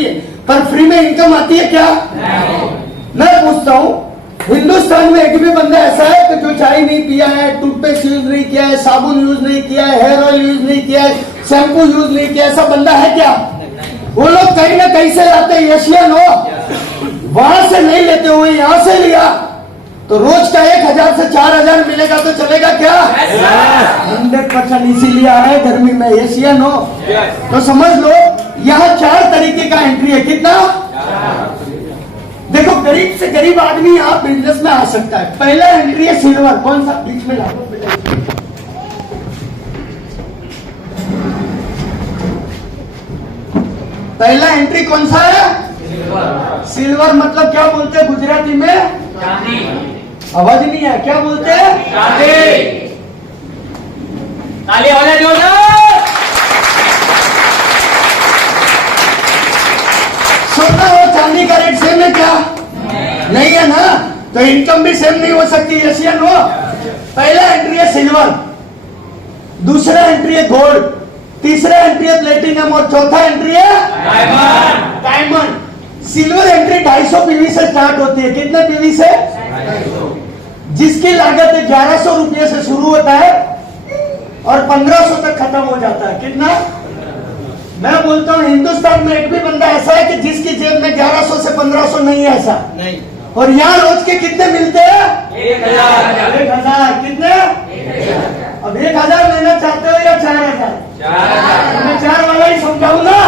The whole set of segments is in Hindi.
फ्री है, पर फ्री में इनकम आती है क्या? मैं पूछता हूँ, हिंदुस्तान में एक भी बंदा ऐसा है कि जो चाय नहीं पिया है, टूथपेस्ट यूज नहीं किया है, साबुन यूज नहीं किया है, हेयर ऑयल यूज नहीं किया है, शैम्पू यूज नहीं किया, ऐसा बंदा है क्या? वो लोग कहीं ना कहीं से लाते हैं, एशियन हो, वहां से नहीं लेते हुए यहां से लिया तो रोज का 1000 से 4000 मिलेगा तो चलेगा क्या? 100% इसीलिए है गर्मी में, एशियन हो। तो समझ लो यहाँ 4 तरीके का एंट्री है। कितना? देखो, गरीब से गरीब आदमी यहाँ बिजनेस में आ सकता है। पहला एंट्री है सिल्वर। कौन सा? बीच में लागू। पहला एंट्री कौन सा है? सिल्वर मतलब क्या बोलते हैं गुजराती में? आवाज नहीं है, क्या बोलते हैं? ताली हो जाए जोरदार। सोना और चांदी का रेट सेम है क्या? नहीं है ना, तो इनकम भी सेम नहीं हो सकती। एशियन हो। पहला एंट्री है सिल्वर, दूसरा एंट्री है गोल्ड, तीसरा एंट्री है प्लेटिनम और चौथा एंट्री है diamond. Diamond. Silver entry 250 PV से स्टार्ट होती है। कितने पीवी से? जिसकी लागत 1100 रुपये से शुरू होता है और 1500 तक खत्म हो जाता है। कितना? मैं बोलता हूँ हिंदुस्तान में एक भी बंदा ऐसा है कि जिसकी जेब में 1100 से 1500 नहीं है, ऐसा नहीं। और यहाँ रोज के कितने मिलते हैं? 1000। कितने? अब 1000 लेना चाहते हो या 4000? मैं 4 वाला ही समझाऊं ना।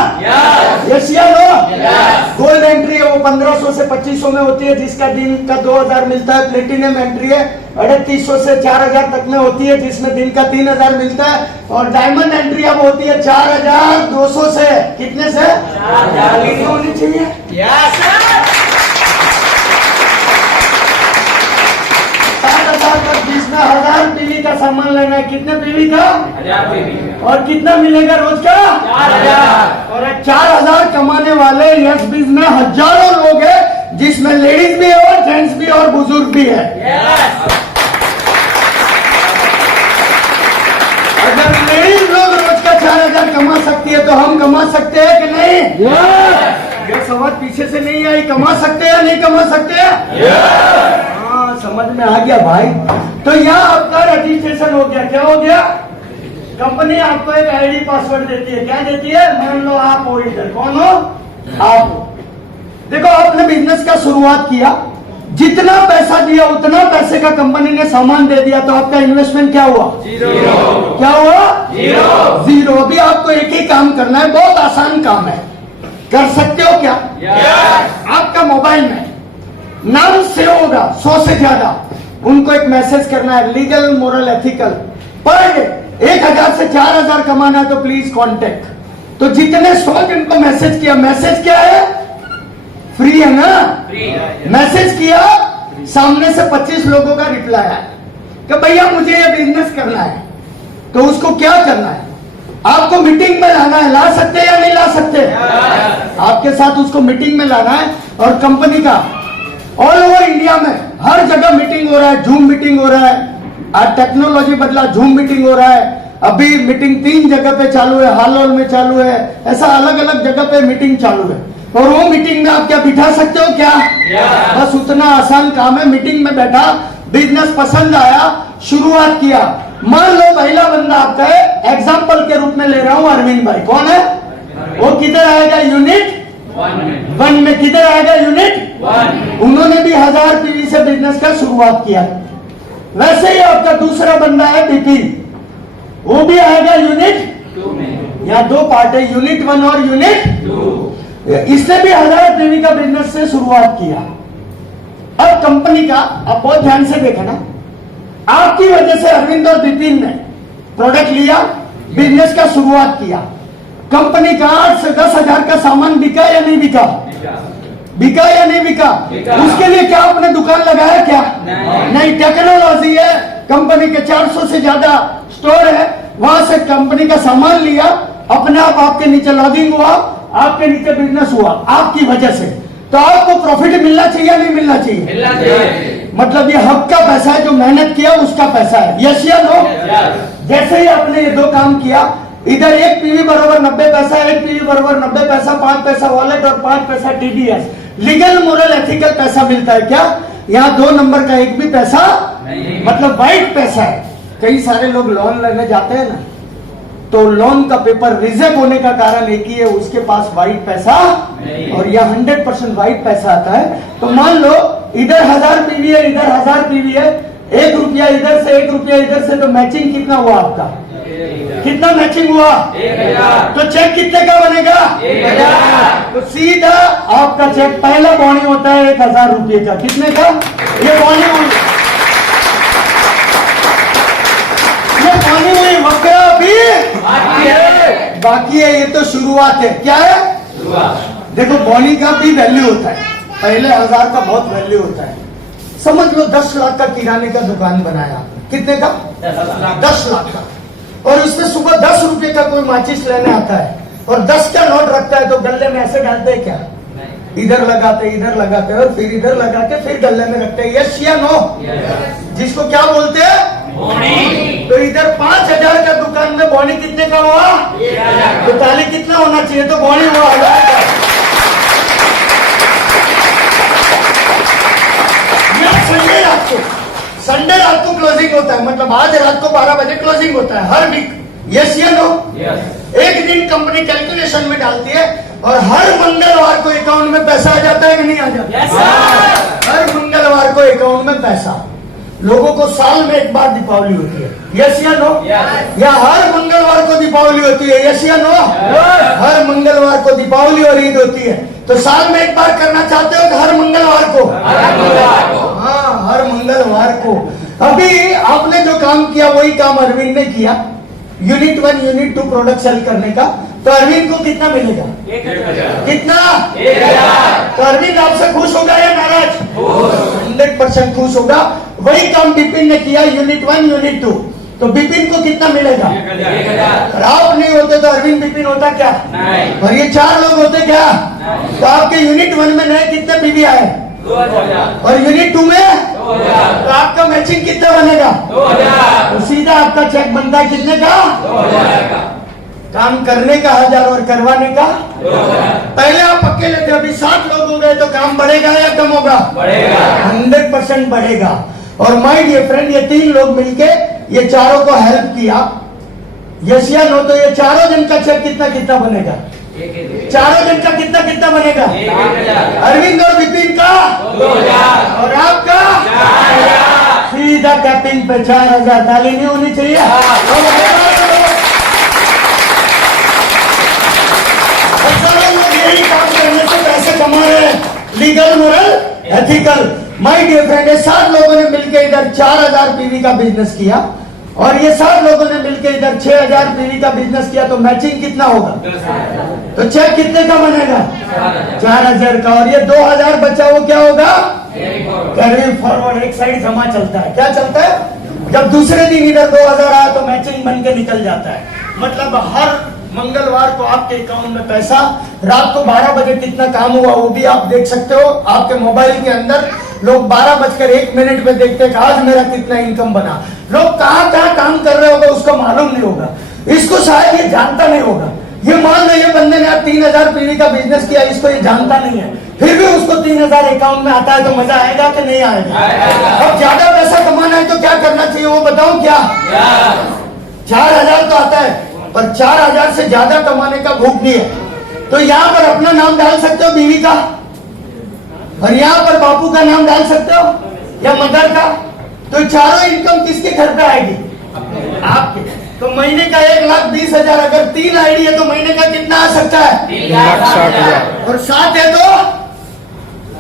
एशिया लो। गोल्ड एंट्री है वो 1500 से 2500 में होती है, जिसका दिन का 2000 मिलता है। प्लेटिनम एंट्री है 3800 से 4000 तक में होती है, जिसमें दिन का 3000 मिलता है। और डायमंड एंट्री अब होती है 4200 से। कितने से? 4000 होनी चाहिए। 7000 तक जिसमें 1000 पीवी का सामान लेना है। कितने पीवी का? 1000 पीवी। और कितना मिलेगा रोज का? 4000। और 4000 कमाने वाले यस बिज में हजारों लोग हैं, जिसमें लेडीज भी है और जेंट्स भी और बुजुर्ग भी है। अगर लेडीज लोग रोज का 4000 कमा सकती है तो हम कमा सकते हैं कि नहीं? ये सवाल पीछे से नहीं आई। कमा सकते हैं या नहीं कमा सकते हैं? हाँ, समझ में आ गया भाई। तो यहाँ आपका रजिस्ट्रेशन हो गया। क्या हो गया? कंपनी आपको एक आईडी पासवर्ड देती है। क्या देती है? मान लो आप हो इधर। कौन हो? आप हो। देखो, आपने बिजनेस का शुरुआत किया, जितना पैसा दिया उतना पैसे का कंपनी ने सामान दे दिया, तो आपका इन्वेस्टमेंट क्या हुआ? 0। क्या हुआ? 0। अभी आपको एक ही काम करना है, बहुत आसान काम है। कर सकते हो क्या? आपका मोबाइल में नाम सेव होगा 100 से ज्यादा। उनको एक मैसेज करना है, लीगल मोरल एथिकल, पर 1000 से 4000 कमाना है तो प्लीज कांटेक्ट। तो जितने 100 जिनको मैसेज किया, मैसेज क्या है? फ्री है ना? मैसेज किया, सामने से 25 लोगों का रिप्लाई आया कि भैया मुझे ये बिजनेस करना है। तो उसको क्या करना है? आपको मीटिंग में लाना है। ला सकते हैं या नहीं ला सकते? आपके साथ उसको मीटिंग में लाना है। और कंपनी का ऑल ओवर इंडिया में हर जगह मीटिंग हो रहा है। जूम मीटिंग हो रहा है। आज टेक्नोलॉजी बदला, जूम मीटिंग हो रहा है। अभी मीटिंग 3 जगह पे चालू है, हाल में चालू है, ऐसा अलग अलग जगह पे मीटिंग चालू है। और वो मीटिंग में आप क्या बिठा सकते हो क्या? बस उतना आसान काम है। मीटिंग में बैठा, बिजनेस पसंद आया, शुरुआत किया। मान लो पहला बंदा आपका है, एग्जाम्पल के रूप में ले रहा हूं अरविंद भाई। कौन है वो? किधर आएगा? यूनिट 1 में। किधर आएगा? यूनिट 1। उन्होंने भी 1000 पीवी से बिजनेस का शुरुआत किया। वैसे ही आपका दूसरा बंदा है बिपिन, वो भी आएगा यूनिट 2 में। यहाँ 2 पार्ट है, यूनिट 1 और यूनिट 2। इसने भी 1000 पीवी का बिजनेस से शुरुआत किया। अब कंपनी का, अब बहुत ध्यान से देखा ना, आपकी वजह से अरविंद और बिपिन ने प्रोडक्ट लिया, बिजनेस का शुरुआत किया। कंपनी का 8 से 10,000 का सामान बिका या नहीं बिका? बिका या नहीं बिका? उसके लिए क्या आपने दुकान लगाया क्या? नहीं। टेक्नोलॉजी है, कंपनी के 400 से ज्यादा स्टोर है, वहां से कंपनी का सामान लिया, अपने आप आपके नीचे लॉगिंग हुआ, आपके नीचे बिजनेस हुआ आपकी वजह से। तो आपको प्रॉफिट मिलना चाहिए या नहीं मिलना चाहिए? मिलना चाहिए। मतलब ये हक का पैसा है, जो मेहनत किया उसका पैसा है। यस या नो? जैसे ही आपने ये 2 काम किया, इधर एक पीवी बराबर 90 पैसा, एक पीवी बराबर 90 पैसा, 5 पैसा वॉलेट और 5 पैसा टीडीएस, लीगल मोरल एथिकल पैसा मिलता है क्या? यहाँ 2 नंबर का एक भी पैसा नहीं। मतलब वाइट पैसा है। कई सारे लोग लोन लेने जाते हैं ना, तो लोन का पेपर रिजेक्ट होने का कारण एक ही है, उसके पास वाइट पैसा नहीं। और यह 100% वाइट पैसा आता है। तो मान लो इधर 1000 पीवी है, इधर 1000 पीवी है, 1 रुपया इधर से 1 रुपया इधर से, तो मैचिंग कितना हुआ आपका? कितना मैचिंग हुआ? 1000। तो चेक कितने का बनेगा? 1000। तो सीधा आपका चेक पहला बॉन्डिंग होता है 1000 रुपये का। कितने का? ये बॉन्डिंग हुई, ये बॉन्डिंग हुई, वक्रा भी बाकी है। ये तो शुरुआत है। क्या है? देखो बॉन्डिंग का भी वैल्यू होता है, पहले 1000 का बहुत वैल्यू होता है। समझ लो 10 लाख का किराने का दुकान बनाया आपने। कितने का? 10 लाख का। और उसमें सुबह 10 रुपए का कोई माचिस लेने आता है और 10 का नोट रखता है, तो गले में ऐसे डालते हैं क्या? इधर लगाते और फिर इधर लगा के फिर गले में रखते हैं। यस या नो? जिसको क्या बोलते हैं? तो इधर 5000 का दुकान में बॉनी कितने का हुआ? 1000। तो ताली कितना होना चाहिए? तो बॉनी हुआ 1000 का। संडे रात को क्लोजिंग होता है, मतलब आज रात को 12 बजे क्लोजिंग होता है हर वीक। यस या नो? एक दिन कंपनी कैलकुलेशन में डालती है और हर मंगलवार को अकाउंट में पैसा आ जाता है कि नहीं आ जाता? हर मंगलवार को अकाउंट में पैसा। लोगों को साल में एक बार दीपावली होती है। यस या नो? या हर मंगलवार को दीपावली होती है। यस या नो? हर मंगलवार को दीपावली और ईद होती है। तो साल में एक बार करना चाहते हो कि हर मंगलवार को? हाँ, हर मंगलवार को। अभी आपने जो काम किया वही काम अरविंद ने किया, यूनिट 1 यूनिट 2 प्रोडक्ट सेल करने का। तो अरविंद को कितना मिलेगा? 1000। कितना? 1000। तो अरविंद आपसे खुश होगा या नाराज? 100% खुश होगा। वही काम बिपिन ने किया, यूनिट 1 यूनिट 2। तो बिपिन को कितना मिलेगा? 1000। और आप नहीं होते तो अरविंद बिपिन होता क्या? नहीं। और ये 4 लोग होते क्या? तो आपके यूनिट 1 में नए कितने पीवी आए? 2000। और यूनिट 2 में 2000। तो आपका मैचिंग कितना बनेगा? 2000। तो सीधा आपका चेक बनता है कितने का? 2000 का। काम करने का 1000 और करवाने का 2000। पहले आप अकेले थे, अभी 7 लोग हो गए, तो काम बढ़ेगा या कम होगा? बढ़ेगा। 100% बढ़ेगा। और माय डियर फ्रेंड, ये 3 लोग मिलके ये चारों को हेल्प किया। यस या नो? तो ये चारों जन का चेक कितना कितना बनेगा? चारों जन का कितना कितना बनेगा? 1000। अरविंद और विपिन का 2000। और आपका 4000। सीधा कैपिंग पे 4000। ताली नहीं होनी चाहिए? यही काम करने से पैसे कमा रहे हैं, legal moral ethical. My dear friend, ये 7 लोगों ने मिलकर इधर 4000 पीवी का बिजनेस किया और ये 7 लोगों ने मिलकर इधर 6000 पीवी का बिजनेस किया। तो मैचिंग कितना होगा? 10,000। तो चेक कितने का बनेगा? 4000। 4000 का। और ये 2000 बचा वो क्या होगा? Carry कैरी फॉरवर्ड, एक साइड जमा चलता है। क्या चलता है? जब दूसरे दिन इधर 2000 आया तो मैचिंग बन के निकल जाता है। मतलब हर मंगलवार को आपके अकाउंट में पैसा। रात को 12 बजे कितना काम हुआ वो भी आप देख सकते हो आपके मोबाइल के अंदर। लोग 12:01 में देखते हैं कि आज मेरा कितना इनकम बना। लोग कहाँ कहाँ काम कर रहे होगा उसको मालूम नहीं होगा, इसको शायद ये जानता नहीं होगा। ये मान लो ये बंदे ने 3000 पीवी का बिजनेस किया, इसको ये जानता नहीं है, फिर भी उसको 3000 अकाउंट में आता है। तो मजा आएगा कि नहीं आएगा? अब ज्यादा पैसा कमाना है तो क्या करना चाहिए वो बताओ? क्या 4000 तो आता है, पर 4000 से ज्यादा कमाने का भूख भी है। तो यहाँ पर अपना नाम डाल सकते हो बीवी का, और यहाँ पर बापू का नाम डाल सकते हो या मदर का। तो चारों इनकम किसके घर पे आएगी? आपके। तो महीने का 1,20,000। अगर 3 आईडी है तो महीने का कितना आ सकता है? 3,60,000। और 7 है तो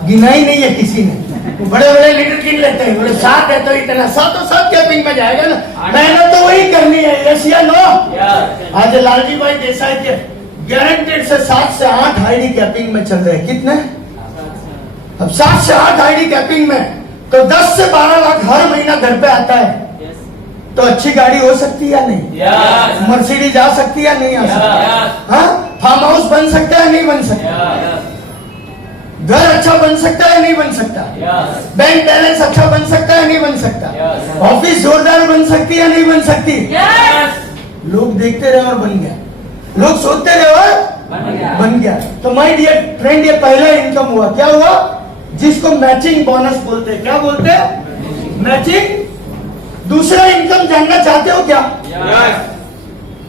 गिना ही नहीं है किसी ने। बड़े बड़े लीडर गिन लेते हैं, बोले 7 है तो इतना। 7 कैपिंग में जाएगा ना। मेहनत तो वही करनी है। यस या नो? आज लालजी भाई देसाई के गारंटेड से 7 से 8 आईडी कैपिंग में चल रहे हैं। कितने? अब 7 से 8 आईडी कैपिंग में, तो 10 से 12 लाख हर महीना घर पे आता है। तो अच्छी गाड़ी हो सकती है या नहीं? मर्सिडीज आ सकती है या नहीं आ सकती? हाँ, फार्म हाउस बन सकता है नहीं बन सकता? घर अच्छा बन सकता है नहीं बन सकता? बैंक बैलेंस अच्छा बन सकता है नहीं बन सकता? ऑफिस जोरदार बन सकती है नहीं बन सकती? लोग देखते रहे और बन गया, लोग सोचते रहे और बन गया। तो माय डियर फ्रेंड, ये पहला इनकम हुआ। क्या हुआ? जिसको मैचिंग बोनस बोलते हैं। क्या बोलते हैं? मैचिंग। दूसरा इनकम जानना चाहते हो क्या?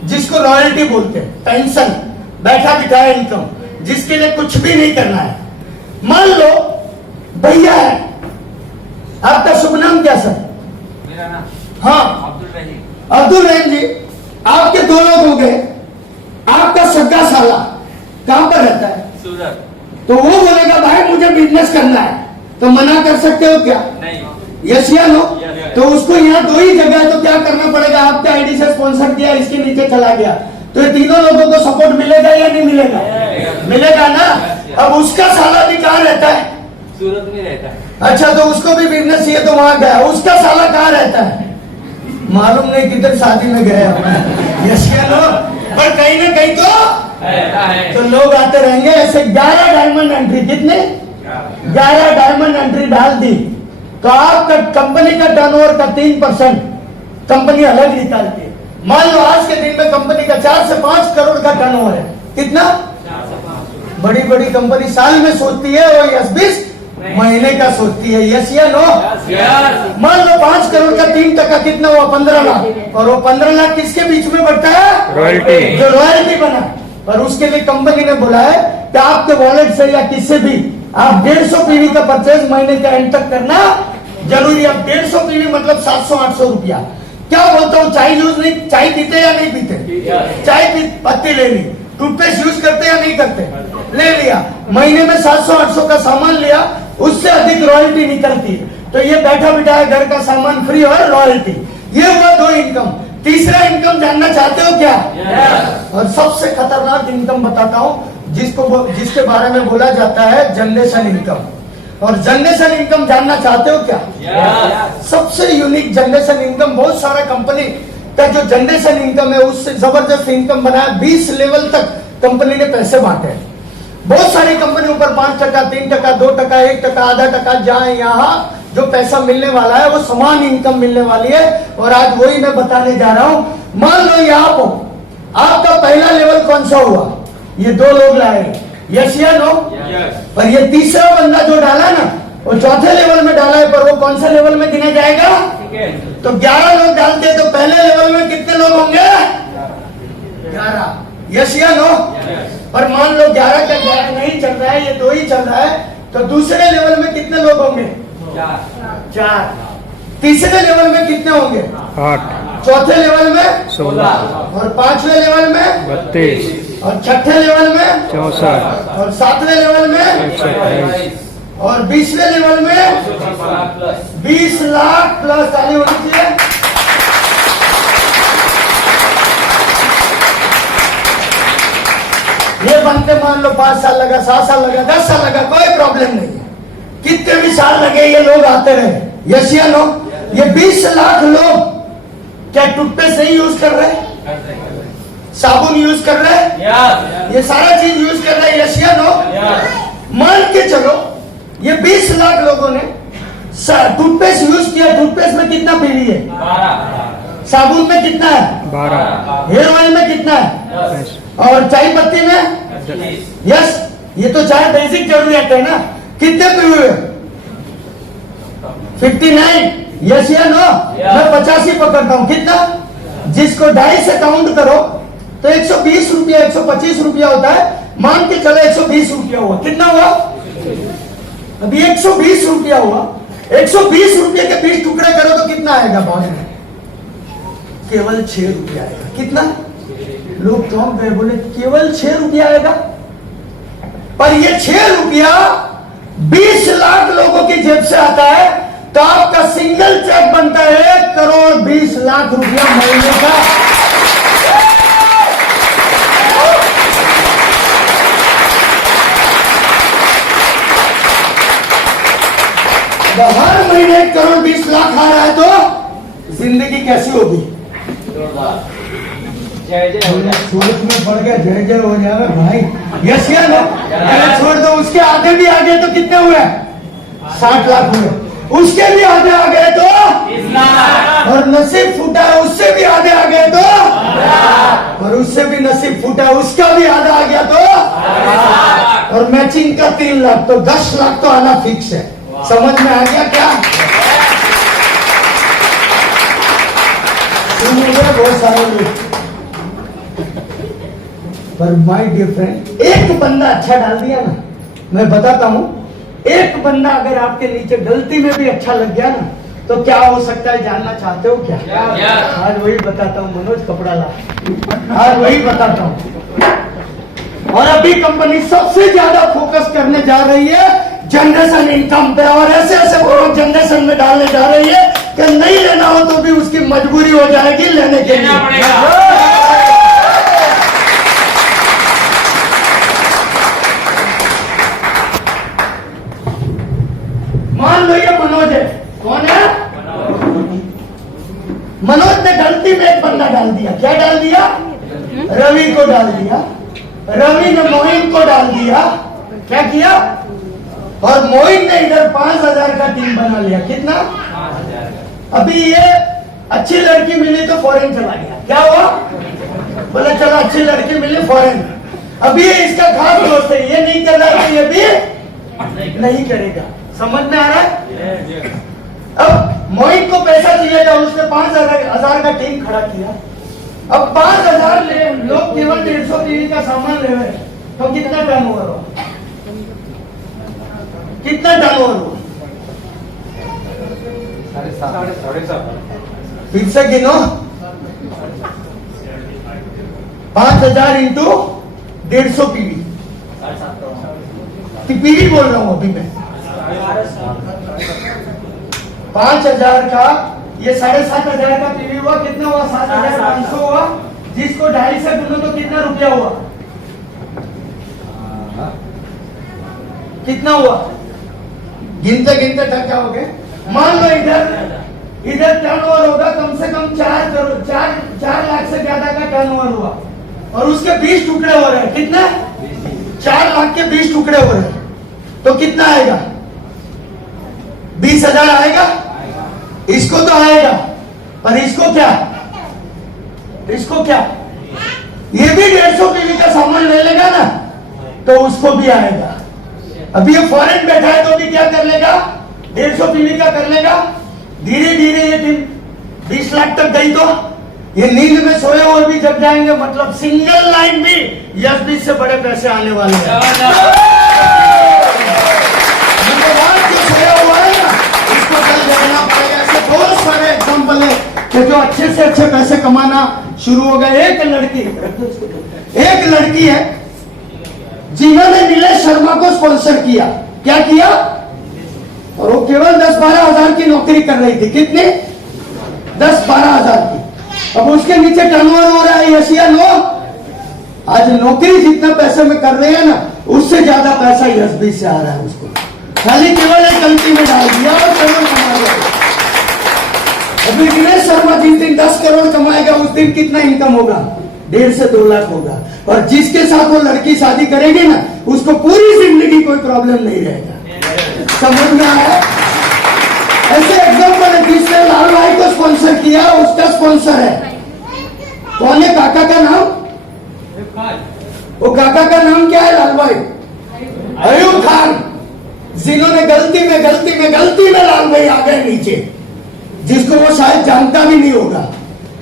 जिसको रॉयल्टी बोलते हैं, पेंशन, बैठा बिठाया इनकम, जिसके लिए कुछ भी नहीं करना है। मान लो भैया है, आपका शुभ नाम क्या सर? मेरा नाम हाँ अब्दुल रहीम। अब्दुल रहीम जी, आपके दो लोग हो गए। आपका सगा साला कहां पर रहता है? सूरत। तो वो बोलेगा भाई मुझे बिजनेस करना है, तो मना कर सकते हो क्या? नहीं। यस या नो? Yes. तो उसको यहाँ दो ही जगह है, तो क्या करना पड़ेगा? आपके आईडी से स्पॉन्सर किया, इसके नीचे चला गया, तो ये तीनों लोगों को सपोर्ट मिलेगा या नहीं मिलेगा? मिलेगा ना। अब उसका साला भी कहाँ रहता है? सूरत में रहता है। अच्छा, तो उसको भी बिजनेस चाहिए, तो वहां गया। उसका साला कहाँ रहता है? मालूम नहीं, किधर शादी में गया। यस या नो? पर कहीं ना कहीं रहता है। तो लोग आते रहेंगे। ऐसे 11 डायमंड एंट्री, कितने? 11 डायमंड एंट्री डाल दी, तो आपका कंपनी का टर्नओवर का 3% कंपनी अलग निकालती है। मान लो आज के दिन में कंपनी का 4 से 5 करोड़ का टर्नओवर है। कितना? बड़ी बड़ी कंपनी साल में सोचती है, और 20 महीने का सोचती है। यस या नो? मान लो 5 करोड़ का 3% कितना हुआ? 15 लाख। और वो 15 लाख किसके बीच में बढ़ता है? रॉयल्टी। जो रॉयल्टी बना। पर उसके लिए कंपनी ने बोला है कि आपके वॉलेट से या किससे भी आप 150 पीवी का परचेज महीने के एंड तक करना जरूरी। अब 150 पीवी मतलब 700-800 रुपया। क्या बोलता हूँ, चाय यूज नहीं, चाय पीते या नहीं पीते? चाय पत्ती ले ली। टूथपेस्ट यूज करते या नहीं करते? ले लिया। महीने में 700-800 का सामान लिया, उससे अधिक रॉयल्टी निकलती है। तो ये बैठा बिठाया घर का सामान फ्री और रॉयल्टी। ये हुआ दो इनकम। तीसरा इनकम जानना चाहते हो क्या? और सबसे खतरनाक इनकम बताता हूँ, जिसके बारे में बोला जाता है जनरेशन इनकम। और जनरेशन इनकम जानना चाहते हो क्या? सबसे यूनिक जनरेशन इनकम। बहुत सारा कंपनी का जो जनरेशन इनकम है, उससे जबरदस्त इनकम बनाया। 20 लेवल तक कंपनी ने पैसे बांटे हैं। बहुत सारी कंपनी ऊपर 5%, 3%, 2%, 1%, आधा टका, जहां यहाँ जो पैसा मिलने वाला है वो समान इनकम मिलने वाली है। और आज वही मैं बताने जा रहा हूं। मान लो यहाँ पर आपका पहला लेवल कौन सा हुआ? ये 2 लोग लाए। यस या नो? पर ये तीसरा बंदा जो डाला ना, वो चौथे लेवल में डाला है, पर वो कौन सा लेवल में गिना जाएगा? तो 11 लोग डालते हैं, तो पहले लेवल में कितने लोग होंगे? 11। यस या नो? पर मान लो 11 का 11 नहीं चल रहा है, ये 2 ही चल रहा है, तो दूसरे लेवल में कितने लोग होंगे? 4। तीसरे लेवल में कितने होंगे? 8। चौथे लेवल में 16। और 5वें लेवल में 32। और 6ठे लेवल में 64। और 7वें लेवल में 128। और 20वें लेवल में 20 लाख प्लस। ताली होनी चाहिए। ये बनते मान लो 5 साल लगा, 7 साल लगा, 10 साल लगा, कोई प्रॉब्लम नहीं है। कितने भी साल लगे, ये लोग आते रहे। यस या नो? ये 20 लाख लोग क्या टूथपेस्ट नहीं यूज कर रहे? साबुन यूज कर रहे? ये सारा चीज यूज कर रहे हैं। यस या नो? मान के चलो ये 20 लाख लोगों ने टूथपेस्ट यूज किया। टूथपेस्ट में कितना पीवी है? 12। साबुन में कितना है? 12। हेयर ऑयल में कितना है? और चाय पत्ती में? यस, ये तो चाय बेसिक जरूरियत है ना। कितने पीवे? 59। यस या नो? मैं 85 पकड़ता हूँ। कितना? जिसको 2.5 से काउंट करो तो 120 रुपया, 125 रुपया होता है। मान के चलो 120 रुपया हुआ। कितना हुआ? अभी 120 रुपया हुआ। 120 रुपये के 20 टुकड़े करो तो कितना आएगा बाहर में? केवल 6 रुपया आएगा। कितना? लोग चौंक गए, बोले केवल 6 रुपया आएगा। पर ये 6 रुपया 20 लाख लोगों की जेब से आता है, तो आपका सिंगल चेक बनता है 1 करोड़ 20 लाख रुपया महीने का। हर महीने 1 करोड़ 20 लाख आ रहा है, तो जिंदगी कैसी होगी? जय जय हो जाए। सूरत में पड़ गया, जय जय हो जाएगा भाई। यस या नो? छोड़ दो, उसके आगे भी आगे तो कितने हुए? 60 लाख हुए। उसके भी आधे आ गए तो, इस्लाम। और नसीब फूटा है उससे भी आधे आ गए तो, और उससे भी नसीब फूटा है उसका भी आधा आ गया तो, और मैचिंग का 3 लाख तो 10 लाख तो आना फिक्स है। समझ में आ गया क्या? सुनिए बहुत सारे लोग, पर माय डियर फ्रेंड, एक बंदा अच्छा डाल दिया ना, मैं बताता हूं, एक बंदा अगर आपके नीचे गलती में भी अच्छा लग गया ना, तो क्या हो सकता है जानना चाहते हो क्या? आज वही बताता हूँ मनोज, कपड़ा ला, आज वही बताता हूँ। और अभी कंपनी सबसे ज्यादा फोकस करने जा रही है जनरेशन इनकम पे, और ऐसे ऐसे प्रोडक्ट जनरेशन में डालने जा रही है कि नहीं लेना हो तो भी उसकी मजबूरी हो जाएगी लेने के लिए। मान लो ये मनोज है, कौन है? मनोज ने गलती में एक बंदा डाल दिया। क्या डाल दिया? रवि को डाल दिया। रवि ने मोहित को डाल दिया। क्या किया? और मोहित ने इधर 5,000 का टीम बना लिया। कितना? अभी ये अच्छी लड़की मिली तो फॉरेन चला गया। क्या हुआ? बोले चलो अच्छी लड़की मिली फॉरेन। अभी ये इसका खास दोस्त है, ये नहीं कर रहा है, ये भी नहीं करेगा। समझ में आ रहा है? अब मोहित को पैसा चाहिए था, उसने 5,000 का टीम खड़ा किया। अब 5,000 लोग केवल 150 पीवी का सामान ले रहे हैं, तो कितना टर्नओवर हुआ? कितना टर्नओवर हुआ? 7.5 फिर से गिनो। 5,000 इंटू 150 पीवी। पीवी बोल रहा हूं अभी मैं। 5,000 का ये 7,500 का पीवी हुआ। कितना हुआ? 7,500 हुआ। जिसको 2.5 से गुनो तो कितना रुपया हुआ? कितना हुआ? गिनते गिनते तक क्या हो गए? मान लो इधर टर्नओवर होगा कम से कम 4 लाख से ज्यादा का टर्नओवर हुआ, और उसके 20 टुकड़े हो रहे हैं। कितना? 4 लाख के 20 टुकड़े हो रहे हैं, तो कितना आएगा? 20,000 आएगा। इसको तो आएगा, पर इसको क्या? इसको क्या? ये भी 150 पीवी का सामान ले लेगा ना, तो उसको भी आएगा। अभी ये फॉरेन बैठा है तो भी क्या कर लेगा? 150 पीवी का कर लेगा। धीरे धीरे ये टीम 20 लाख तक गई तो ये नींद में सोए और भी जग जाएंगे। मतलब सिंगल लाइन भी 10-20 से बड़े पैसे आने वाले हैं। सोया हुआ है ना, इसको कल जगना पड़ेगा। ऐसे बहुत सारे एग्जाम्पल है कि जो अच्छे से अच्छे पैसे कमाना शुरू हो गए। एक लड़की है जिन्होंने नीलेश शर्मा को स्पॉन्सर किया। क्या किया? और वो केवल 10-12 हजार की नौकरी कर रही थी। कितनी? 10-12 हजार की। अब उसके नीचे टर्नओवर हो रहा है यस या नो? आज नौकरी जितना पैसे में कर रहे हैं ना, उससे ज्यादा पैसा यस से आ रहा है उसको। खाली केवल एक गलती में डाल दिया और करोड़ कमा लिया। अभी नीलेश शर्मा जिस दिन 10 करोड़ कमाएगा उस दिन कितना इनकम होगा? 1.5 से 2 लाख होगा। और जिसके साथ वो लड़की शादी करेगी ना, उसको पूरी जिंदगी कोई प्रॉब्लम नहीं रहेगा। समझ में आया? ऐसे एग्जाम्पल है। जिसने लाल भाई को स्पॉन्सर किया उसका स्पॉन्सर है कौन है? काका का नाम? वो काका का नाम क्या है? लाल भाई अयूब खान। जिन्होंने गलती में लाल भाई आ गए नीचे, जिसको वो शायद जानता भी नहीं होगा।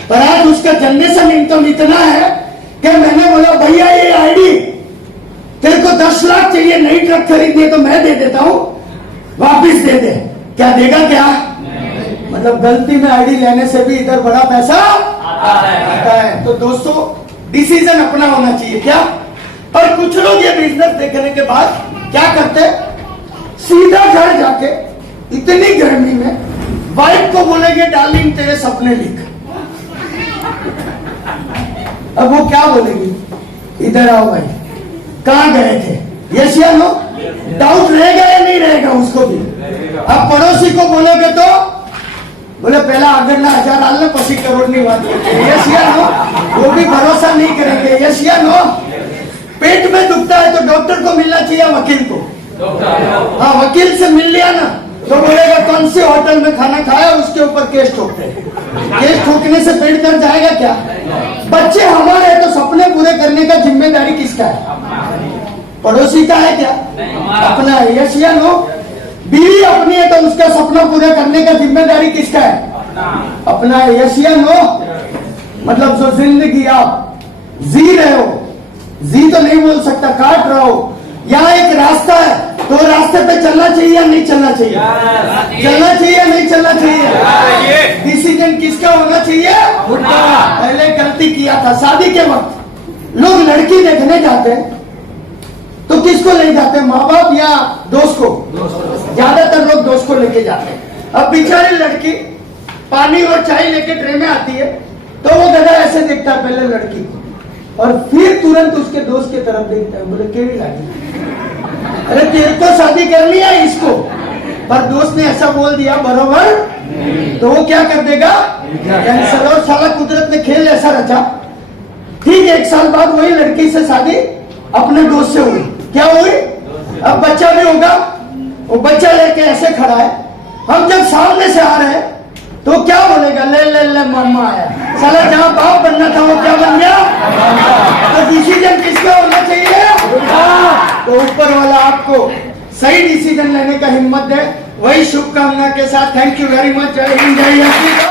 पर आज उसका जनरेशन इनकम इतना है कि मैंने बोला भैया ये आईडी तेरे को 10 लाख चाहिए, नई ट्रक खरीदनी है तो मैं दे देता हूं, वापिस दे दे। क्या देगा? क्या मतलब गलती में आईडी लेने से भी इधर बड़ा पैसा आता है। तो दोस्तों डिसीजन अपना होना चाहिए। क्या? पर कुछ लोग ये बिजनेस देखने के बाद क्या करते? सीधा घर जाके इतनी गर्मी में वाइफ को बोलेंगे डार्लिंग तेरे सपने लिख। अब वो क्या बोलेगी? इधर आओ भाई, कहां गए थे? यस या नो? डाउट रहेगा या नहीं रहेगा उसको भी? अब पड़ोसी को बोलोगे तो बोले पहला अगर ना 1000 डालना पसी करोड़ नहीं बात करते। यस या नो? वो भी भरोसा नहीं करेंगे। यस या नो? पेट में दुखता है तो डॉक्टर को मिलना चाहिए, वकील को? हाँ, वकील से मिल लिया ना तो बोलेगा कौन से होटल में खाना खाया, उसके ऊपर केस ठोकते हैं। केस ठोकने से पेट दर्द जाएगा क्या? बच्चे हमारे हैं तो सपने पूरे करने का जिम्मेदारी किसका है? पड़ोसी का है क्या? अपना है। यस या नो? बीवी अपनी है तो उसका सपना पूरा करने का जिम्मेदारी किसका है? अपना है। यस या नो? मतलब जो जिंदगी आप जी रहे हो, जी तो नहीं बोल सकता, काट रहे हो, यहाँ एक रास्ता है तो रास्ते पे चलना चाहिए या नहीं चलना चाहिए? चलना चाहिए या नहीं चलना चाहिए? डिसीजन किसका होना चाहिए? पहले गलती किया था। शादी के वक्त लोग लड़की देखने जाते हैं तो किसको ले जाते हैं? माँ बाप या दोस्त को? ज्यादातर लोग दोस्त को लेके जाते हैं। अब बेचारी लड़की पानी और चाय लेके ट्रे में आती है तो वो गधा ऐसे देखता है पहले लड़की को और फिर तुरंत उसके दोस्त की तरफ देखता है, बोले केड़ी लागी, अरे तेरे को शादी करनी है इसको, पर दोस्त ने ऐसा बोल दिया बरोबर, तो वो क्या कर देगा? कैंसर। और साला कुदरत ने खेल ऐसा रचा। ठीक है, 1 साल बाद वही लड़की से शादी अपने दोस्त से हुई। क्या हुई? अब बच्चा भी होगा, वो बच्चा लेके ऐसे खड़ा है, हम जब सामने से आ रहे हैं तो क्या बोलेगा? ले ले ले मम्मा आया। साला जहां बाप बनना था वो क्या बन गया? तो डिसीजन किसका होना चाहिए? तो ऊपर वाला आपको सही डिसीजन लेने का हिम्मत दे। वही शुभकामना के साथ थैंक यू वेरी मच। जय हिंद, जय हिंद।